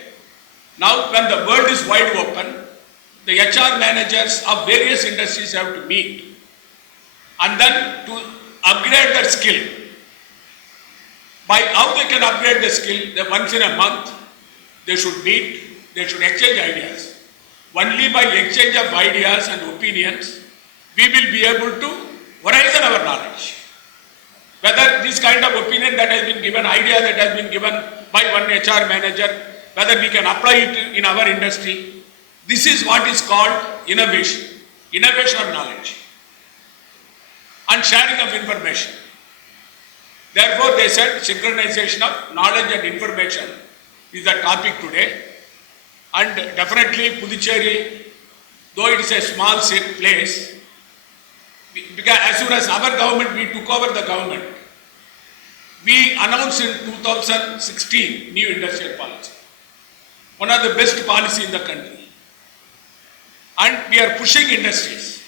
now when the world is wide open, the HR managers of various industries have to meet and then to upgrade their skill. By how they can upgrade the skill, that once in a month, they should meet, they should exchange ideas. Only by exchange of ideas and opinions, we will be able to horizon our knowledge. Whether this kind of opinion that has been given, idea that has been given by one HR manager, whether we can apply it in our industry, this is what is called innovation of knowledge and sharing of information. Therefore, they said synchronization of knowledge and information is the topic today. And definitely Puducherry, though it is a small place, because as soon as our government, we took over the government, we announced in 2016 new industrial policy. One of the best policy in the country. And we are pushing industries.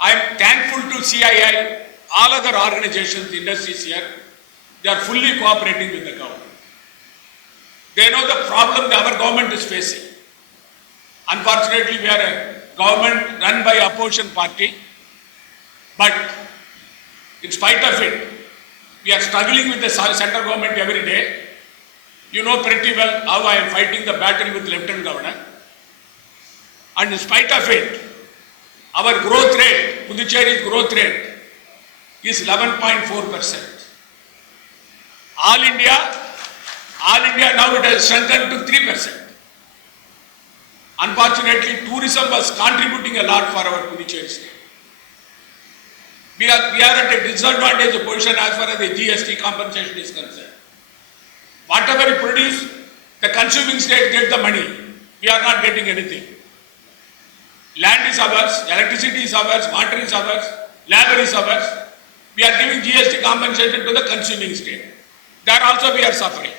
I am thankful to CII, all other organizations, industries here, they are fully cooperating with the government. They know the problem that our government is facing. Unfortunately, we are a government run by opposition party, but in spite of it, we are struggling with the central government every day. You know pretty well how I am fighting the battle with Lieutenant Governor. And in spite of it, our growth rate, Puducherry's growth rate, is 11.4%. All India now it has strengthened to 3%. Unfortunately, tourism was contributing a lot for our Puducherry state. We are at a disadvantaged position as far as the GST compensation is concerned. Whatever we produce, the consuming state gets the money. We are not getting anything. Land is ours, electricity is ours, water is ours, labor is ours. We are giving GST compensation to the consuming state. There also we are suffering.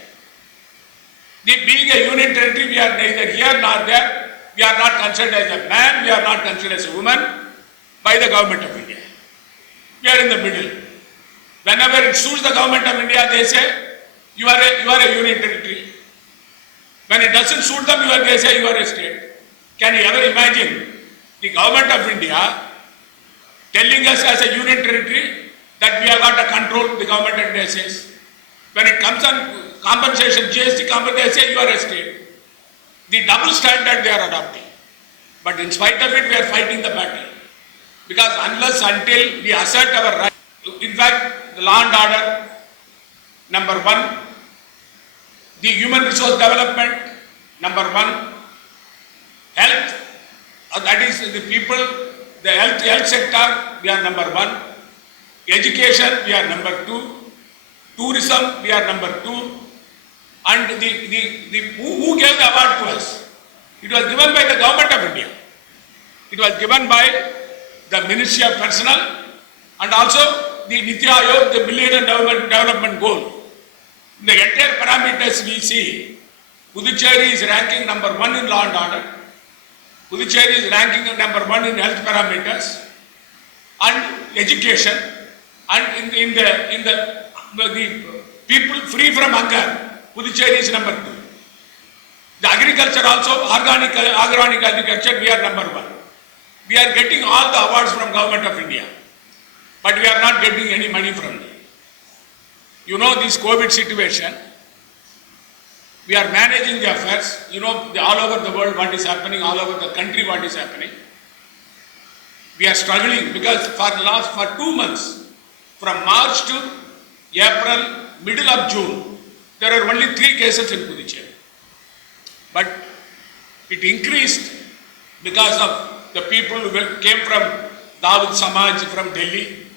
Being a union territory, we are neither here nor there. We are not considered as a man, we are not considered as a woman by the government of India. We are in the middle. Whenever it suits the government of India, they say, you are a union territory. When it doesn't suit them, they say you are a state. Can you ever imagine the government of India telling us as a union territory that we have got to control the government and they says, when it comes on compensation, GST compensation, they say you are a state. The double standard they are adopting. But in spite of it, we are fighting the battle. Because until we assert our right, in fact, the law and order, number one, the human resource development, number one, health, that is the people, the health sector, we are number one, education, we are number two, tourism, we are number two, and who gave the award to us? It was given by the government of India. It was given by the Ministry of Personnel and also the Niti Aayog, the Millennium Development Goal. In the entire parameters we see, Puducherry is ranking number 1 in law and order. Puducherry is ranking number 1 in health parameters and education, and in the people free from hunger, Puducherry is number 2. The agriculture also, organic agriculture, we are number 1. We are getting all the awards from Government of India, but we are not getting any money from them. You know this COVID situation, we are managing the affairs, you know all over the world what is happening, all over the country what is happening. We are struggling because for 2 months, from March to April, middle of June, there are only 3 cases in Puducherry. But it increased because of the people who came from Dawood Samaj from Delhi,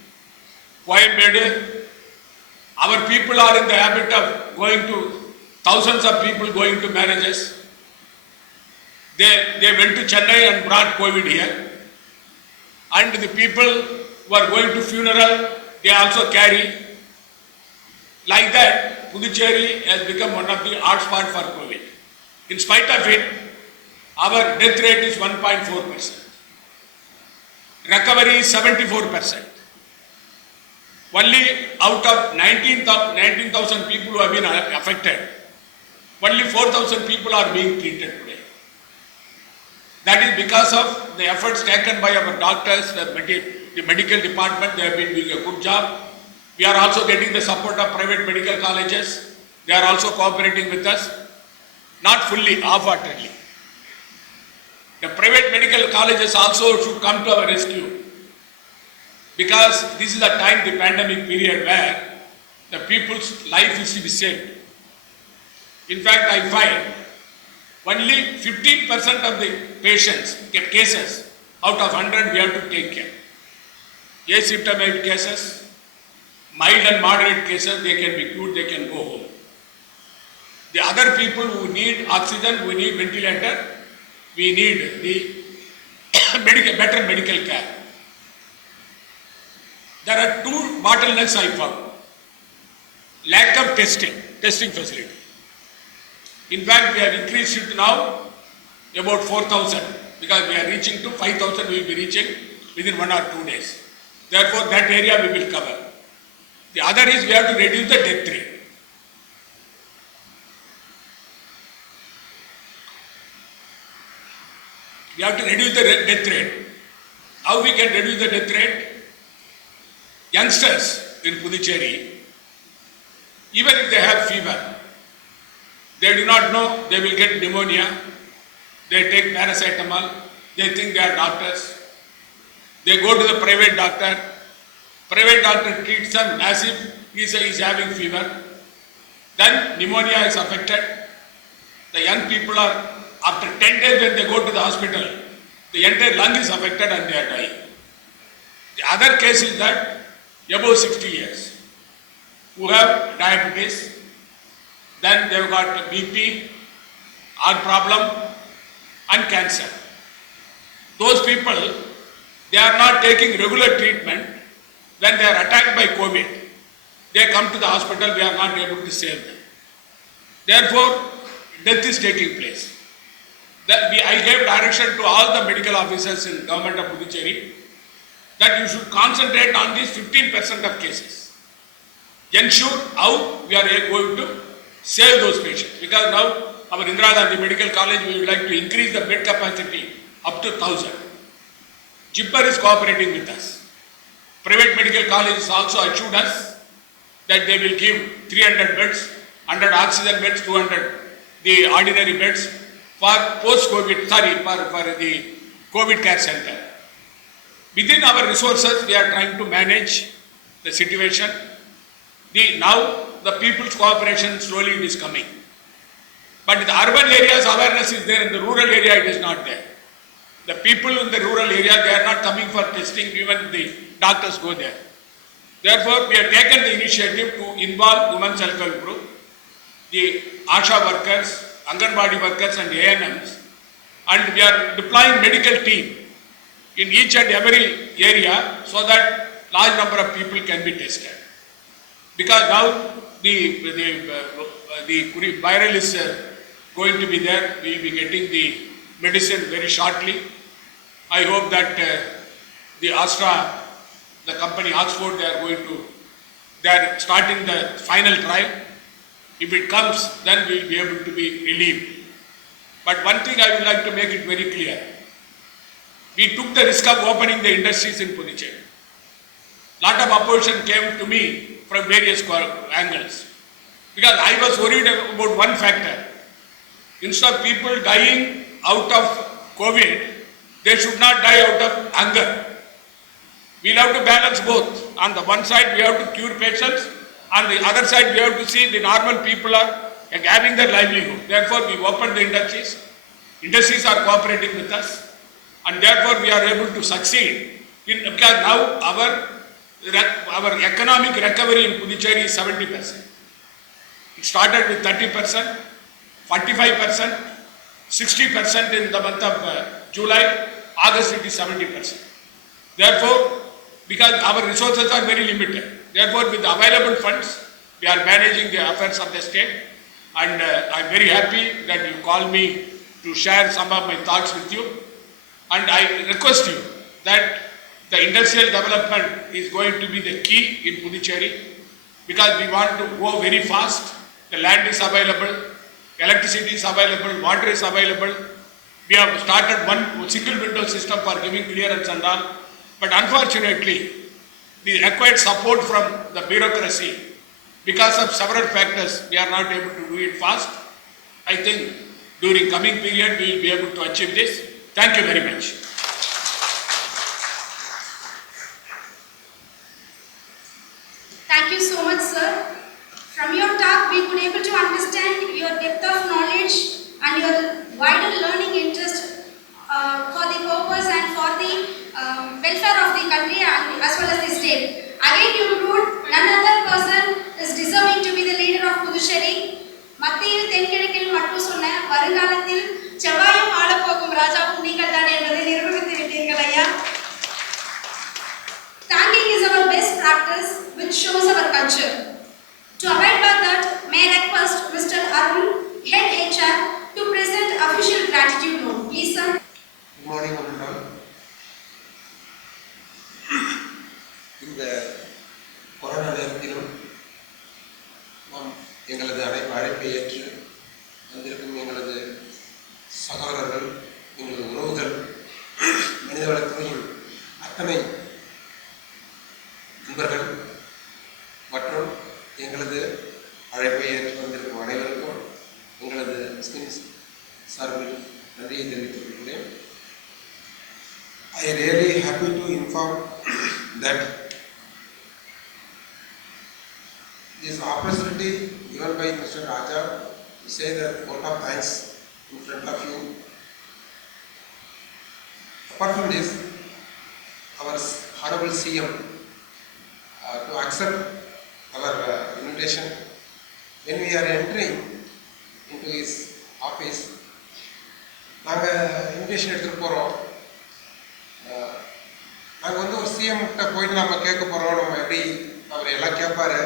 Coimbatore. Our people are in the habit of going to, thousands of people going to marriages. They went to Chennai and brought COVID here. And the people who are going to funeral, they also carry. Like that, Puducherry has become one of the hotspot for COVID. In spite of it, our death rate is 1.4%. Recovery is 74%. Only out of 19,000 people who have been affected, only 4,000 people are being treated today. That is because of the efforts taken by our doctors, the medical department. They have been doing a good job. We are also getting the support of private medical colleges. They are also cooperating with us. Not fully, half-heartedly. The private medical colleges also should come to our rescue, because this is the time, the pandemic period, where the people's life is to be saved. In fact, I find only 15% of the patients get cases out of 100 we have to take care. Asymptomatic cases, mild and moderate cases, they can be cured, they can go home. The other people who need oxygen, who need ventilator, we need the better medical care. There are 2 bottlenecks I found. Lack of testing facility. In fact, we have increased it now about 4,000, because we are reaching to 5,000 we will be reaching within 1 or 2 days. Therefore, that area we will cover. The other is we have to reduce the death rate. We have to reduce the death rate. How we can reduce the death rate? Youngsters in Puducherry, even if they have fever, they do not know they will get pneumonia. They take paracetamol. They think they are doctors. They go to the private doctor. Private doctor treats them as if he is having fever. Then pneumonia is affected. The young people are, after 10 days when they go to the hospital, the entire lung is affected and they are dying. The other case is that above 60 years, who have diabetes, then they have got BP, heart problem and cancer. Those people, they are not taking regular treatment. When they are attacked by COVID, they come to the hospital, we are not able to save them. Therefore, death is taking place. I gave direction to all the medical officers in government of Puducherry that you should concentrate on these 15% of cases. Ensure how we are going to save those patients. Because now our Indira Gandhi Medical College, we would like to increase the bed capacity up to 1,000. JIPR is cooperating with us. Private medical colleges also assured us that they will give 300 beds, 100 oxygen beds, 200 the ordinary beds for post-COVID, for the COVID care center. Within our resources, we are trying to manage the situation. Now the people's cooperation slowly is coming. But in the urban areas, awareness is there. In the rural area, it is not there. The people in the rural area, they are not coming for testing, even the doctors go there. Therefore, we have taken the initiative to involve Women's Self-Help Group, the ASHA workers, Anganwadi workers and ANMs, and we are deploying medical team in each and every area so that large number of people can be tested. because now the viral is going to be there. We will be getting the medicine very shortly. I hope that the Astra, the company Oxford, they are starting the final trial. If it comes, then we will be able to be relieved. But one thing I would like to make it very clear. We took the risk of opening the industries in Puducherry. Lot of opposition came to me from various angles. Because I was worried about one factor. Instead of people dying out of COVID, they should not die out of hunger. We'll have to balance both. On the one side, we have to cure patients. On the other side, we have to see the normal people are having their livelihood. Therefore, we opened the industries. Industries are cooperating with us. And therefore, we are able to succeed. Because now our economic recovery in Puducherry is 70%. It started with 30%, 45%, 60% in the month of July. August it is 70%. Therefore, because our resources are very limited, therefore with the available funds, we are managing the affairs of the state. And I am very happy that you called me to share some of my thoughts with you. And I request you that the industrial development is going to be the key in Puducherry, because we want to go very fast. The land is available, electricity is available, water is available. We have started one single window system for giving clearance and all. But unfortunately, the required support from the bureaucracy, because of several factors, we are not able to do it fast. I think during coming period, we will be able to achieve this. Thank you very much. Thank you so much, sir. From your talk, we could able to understand your depth of knowledge and your wider learning interest for the purpose and for the welfare of the country and as well as the state. Again, you proved none other person is deserving to be the leader of Puducherry. மத்தியில் தென்கிழக்கில் மட்டும் சொன்ன வருங்காலத்தில் செவ்வாயும் ஆளப்போகும் ராஜாவும் நீங்கள் தானே என்பதை நிரூபித்து விட்டீர்கள் ஐயா. Thanking is our best practice which shows our culture. To abide by that, may I request Mr. Arun, Head HR, to present official gratitude note. Please, sir. Good morning, everyone. இந்த கொரோனா நேரத்திலும் நாம் எங்களது அழைப்பை ஏற்று வந்திருக்கும் எங்களது சகோதரர்கள், எங்களது உறவுகள், மனிதவளத்துறையின் அத்தனை நண்பர்கள் மற்றும் எங்களது அழைப்பை ஏற்று வந்திருக்கும் அனைவருக்கும் எங்களது ஸ்கின் சார்பில் நன்றியை தெரிவித்துக் கொள்கிறேன். I am really happy to inform that this opportunity given by Mr. Raja to say that vote of thanks in front of you. Apart from this, our Honorable CM to accept our invitation when we are entering into his office. நாங்கள் இன்விடேஷன் எடுத்துகிட்டு போகிறோம். நாங்கள் வந்து ஒரு சிஎம் கிட்ட போயிட்டு நம்ம கேட்க போகிறோம், நம்ம எப்படி அவர் எல்லாம் கேட்பாரு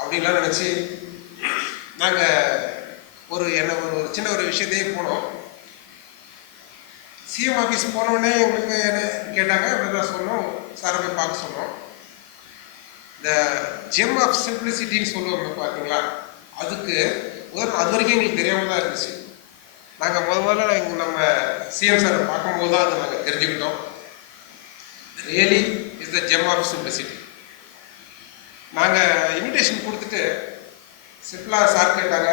அப்படின்லாம் நினச்சி நாங்கள் ஒரு சின்ன ஒரு விஷயத்தையே போனோம். சிஎம் ஆஃபீஸ் போனோடனே எங்களுக்கு என்ன கேட்டாங்க, அப்படிதான் சொன்னோம், சாரை போய் பார்க்க சொன்னோம். இந்த ஜெம் ஆஃப் சிம்பிளிசிட்டின்னு சொல்லுவாங்க பார்த்தீங்களா, அதுக்கு அது வரைக்கும் எங்களுக்கு தெரியாமல் தான் இருந்துச்சு. நாங்கள் முதல்ல நம்ம சிஎம் சாரை பார்க்கும்போது தான் அதை நாங்கள் தெரிஞ்சுக்கிட்டோம். Really is the gem of simplicity. நாங்கள் இன்விடேஷன் கொடுத்துட்டு சிம்பிளாக சார் கேட்டாங்க,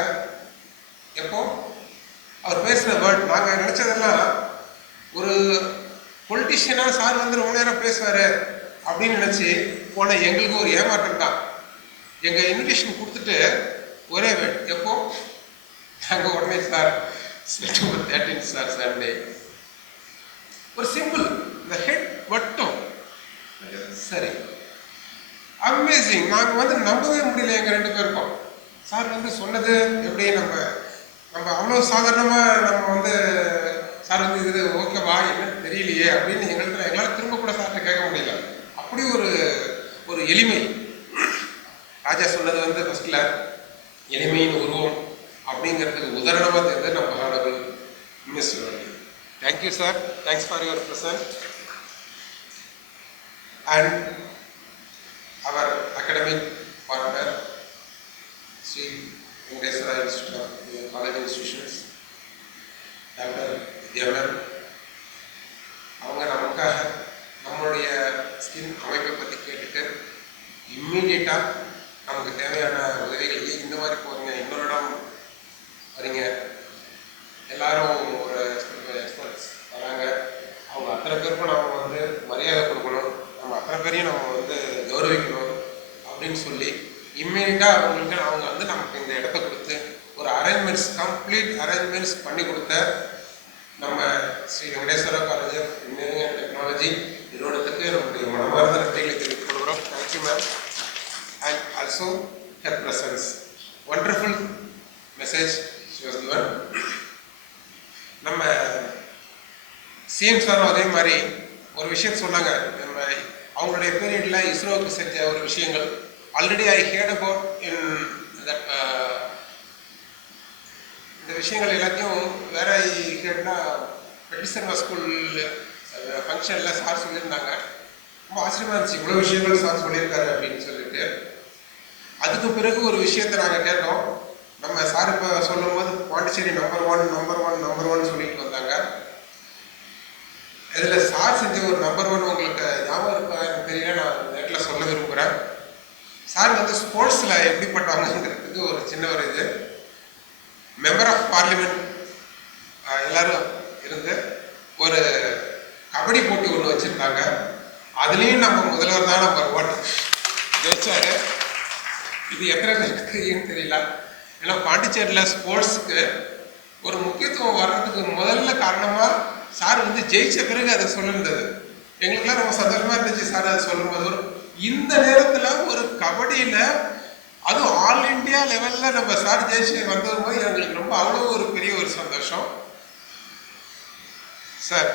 எப்போ அவர் பேசின வேர்ட் நாங்கள் நினச்சதெல்லாம் ஒரு பொலிட்டிஷியனாக சார் வந்து ரொம்ப நேரம் பேசுவார் அப்படின்னு நினச்சி போன எங்களுக்கு ஒரு ஏமாற்றம் தான். எங்கள் இன்விடேஷன் கொடுத்துட்டு ஒரே வேர்ட் எப்போ, நாங்கள் உடனே சார் செப்டம்பர் 13 சார் சண்டே, ஒரு சிம்பிள் இந்த ஹெட் மட்டும். சரி, அமேசிங். நாங்கள் வந்து நம்பவே முடியல எங்கள் ரெண்டு பேருக்கும். சார் வந்து சொன்னது எப்படி நம்ம அவ்வளோ சாதாரணமாக நம்ம வந்து சார் வந்து இது ஓகேவா என்னன்னு தெரியலையே அப்படின்னு எங்களால் திரும்ப கூட சார்கிட்ட கேட்க முடியல. அப்படி ஒரு எளிமை. ராஜா சொன்னது எளிமையின் உருவம் அப்படிங்கிறதுக்கு உதாரணமாக தெரிஞ்சது நம்ம honourable minister. Thank you sir, thanks for your present. And our academic partner Sri Venkateswara institute of college institutions doctor Vidya ma'am, அவங்க நமக்காக நம்மளுடைய ஸ்கின் அமைப்பை பற்றி கேட்டுட்டு இம்மீடியட்டாக நமக்கு தேவையான உதவிகள், இந்த மாதிரி போகிறீங்க, இன்னொரு இடம் வரீங்க, எல்லாரும் ஒரு எக்ஸ்பர்ட்ஸ் வராங்க, அவங்க அத்தனை பேருக்கும் நம்ம வந்து மரியாதை கொடுக்கணும், நம்ம அத்தனை பேரையும் நம்ம வந்து கௌரவிக்கணும் அப்படின்னு சொல்லி இம்மீடியட்டாக அவங்க வந்து நமக்கு இந்த இடத்த கொடுத்து ஒரு அரேஞ்ச்மெண்ட்ஸ், கம்ப்ளீட் அரேஞ்ச்மெண்ட்ஸ் பண்ணி கொடுத்த நம்ம Sri Venkateswara college of engineering and technology நிறுவனத்துக்கு நம்முடைய மனமார்ந்த நன்றிகளை தெரிவித்துக் கொள்கிறோம். Thank you ma'am. And also her presence, wonderful message she was given. நம்ம சிஎம் சாரும் அதே மாதிரி ஒரு விஷயம் சொன்னாங்க. நம்ம அவங்களுடைய பீரியடில் இஸ்ரோவுக்கு செஞ்ச ஒரு விஷயங்கள் already I hurt about in that. இந்த விஷயங்கள் எல்லாத்தையும் வேற கேட்டா பெட்டிசர்மா ஸ்கூல் ஃபங்க்ஷனில் சார் சொல்லியிருந்தாங்க. ரொம்ப ஆச்சரியமாக இருந்துச்சு, இவ்வளோ விஷயங்கள் சார் சொல்லியிருக்காரு அப்படின்னு சொல்லிட்டு. அதுக்கு பிறகு ஒரு விஷயத்தை நாங்கள் கேட்டோம். நம்ம சார் இப்போ சொல்லும் போது பாண்டிச்சேரி நம்பர் ஒன் சொல்லிட்டு வந்தாங்க. இதில் சார் செஞ்ச ஒரு நம்பர் 1 உங்களுக்கு ஞாபகம் இருக்கா எனக்கு தெரியல, நான் நேரில் சொல்ல விரும்புகிறேன். சார் வந்து ஸ்போர்ட்ஸில் எப்படிப்பட்டவங்கிறதுக்கு ஒரு சின்ன ஒரு இது, மெம்பர் ஆஃப் பார்லிமெண்ட் எல்லாரும் இருந்து ஒரு கபடி போட்டி ஒன்று வச்சுருந்தாங்க. அதுலேயும் நம்ம முதல்வர் தான் நம்பர் 1 ஜெயிச்சாரு. இது எத்தனை பேருக்கு தெரியும்னு தெரியல. ஏன்னா பாண்டிச்சேரியில் ஸ்போர்ட்ஸுக்கு ஒரு முக்கியத்துவம் வர்றதுக்கு முதல்ல காரணமாக சார் வந்து ஜெயிச்ச பிறகு அதை சொல்லியிருந்தது. எங்களுக்குலாம் ரொம்ப சந்தோஷமாக இருந்துச்சு சார் அதை சொல்லும்போது. இந்த நேரத்தில் ஒரு கபடியில் அதுவும் ஆல் இண்டியா லெவலில் நம்ம சார் ஜெயிச்சு வந்தது போது எங்களுக்கு ரொம்ப அவ்வளோ ஒரு பெரிய ஒரு சந்தோஷம் சார்.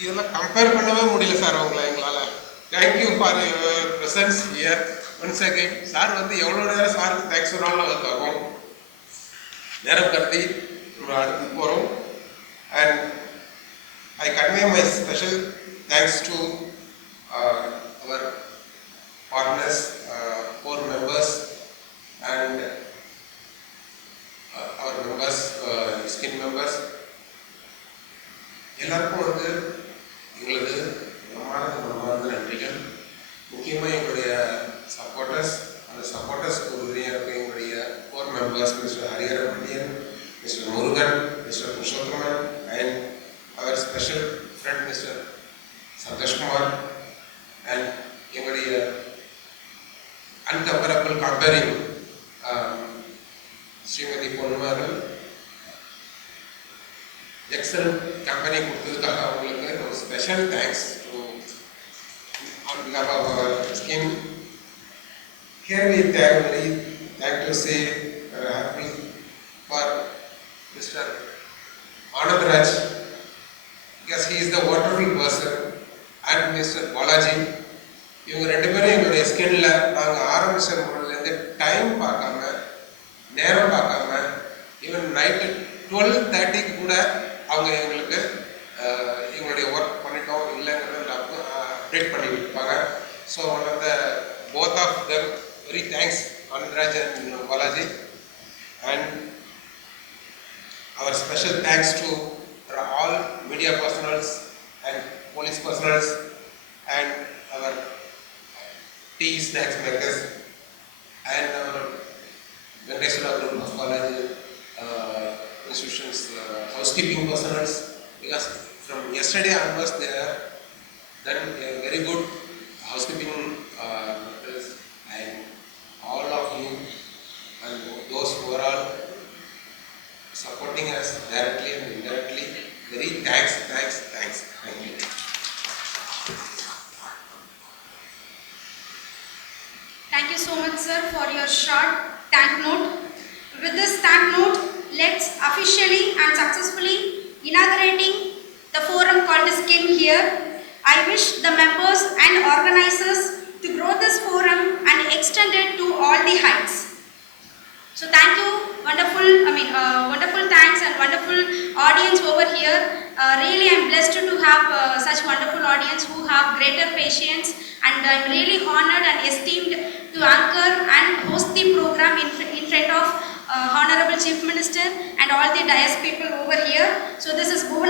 இதெல்லாம் கம்பேர் பண்ணவே முடியல சார் உங்களை எங்களால். Thank you for your presence here once again. Sir வந்து எவ்வளோ நேரம் சாருக்கு தேங்க்ஸ் சொன்னாலும் அது ஆகும். நேரம் கருதி நம்ம அடுத்து போகிறோம். And I convey my special thanks to our partners, 4 members and our members, skin members. எல்லாருக்கும் வந்து எங்களது மனமார்ந்த நன்றிகள். முக்கியமாக எங்களுடைய சப்போர்ட்டர்ஸ், அந்த சப்போர்ட்டர்ஸ்க்கு உறுதியாக இருக்க எங்களுடைய 4 members, mister Harihara Pandian, mister Murugan, mister Purushothaman and our special friend mister Santhoshkumar and எங்களுடைய uncomparable comparing ஸ்ரீமதி பொன்மார்கள் எக்ஸலண்ட் கம்பெனி கொடுத்ததுக்காக அவங்களுக்கு ஒரு special thanks to on behalf of our skin. Here we thank to say happy for Mr. Anand Raj, because he is the wonderful person, and Mr. Balaji. இவங்க 2 பேரும் எங்களுடைய ஸ்கின்ல நாங்கள் ஆரம்பிச்ச முறையிலேருந்து டைம் பார்க்காம, நேரம் பார்க்காம, ஈவன் நைட்டு 12:30 கூட அவங்க எங்களுக்கு எங்களுடைய ஒர்க் பண்ணிட்டோம் இல்லைங்கிறத அப்டேட் பண்ணி விட்டுப்பாங்க. So one of the both of them very thanks Anandraj and Balaji. And our special thanks to all media personnels and police personnels and our tea snacks makers and our Venkateswara Group of College institutions housekeeping personnel, because from yesterday onwards they are done a very good housekeeping matters, and all of you and those who are all supporting us directly and indirectly, very thanks. Thank you. Thank you so much, sir, for your short thank note. With this thank note, let's officially and successfully inaugurating the forum called Skin here. I wish the members and organizers to grow this forum and extend it to all the heights. So thank audience over here. Really, I'm blessed to have such wonderful audience who have greater patience, and I'm really honored and esteemed to anchor and host the program in front of Honorable Chief Minister and all the dais people over here. So this is Bhuvan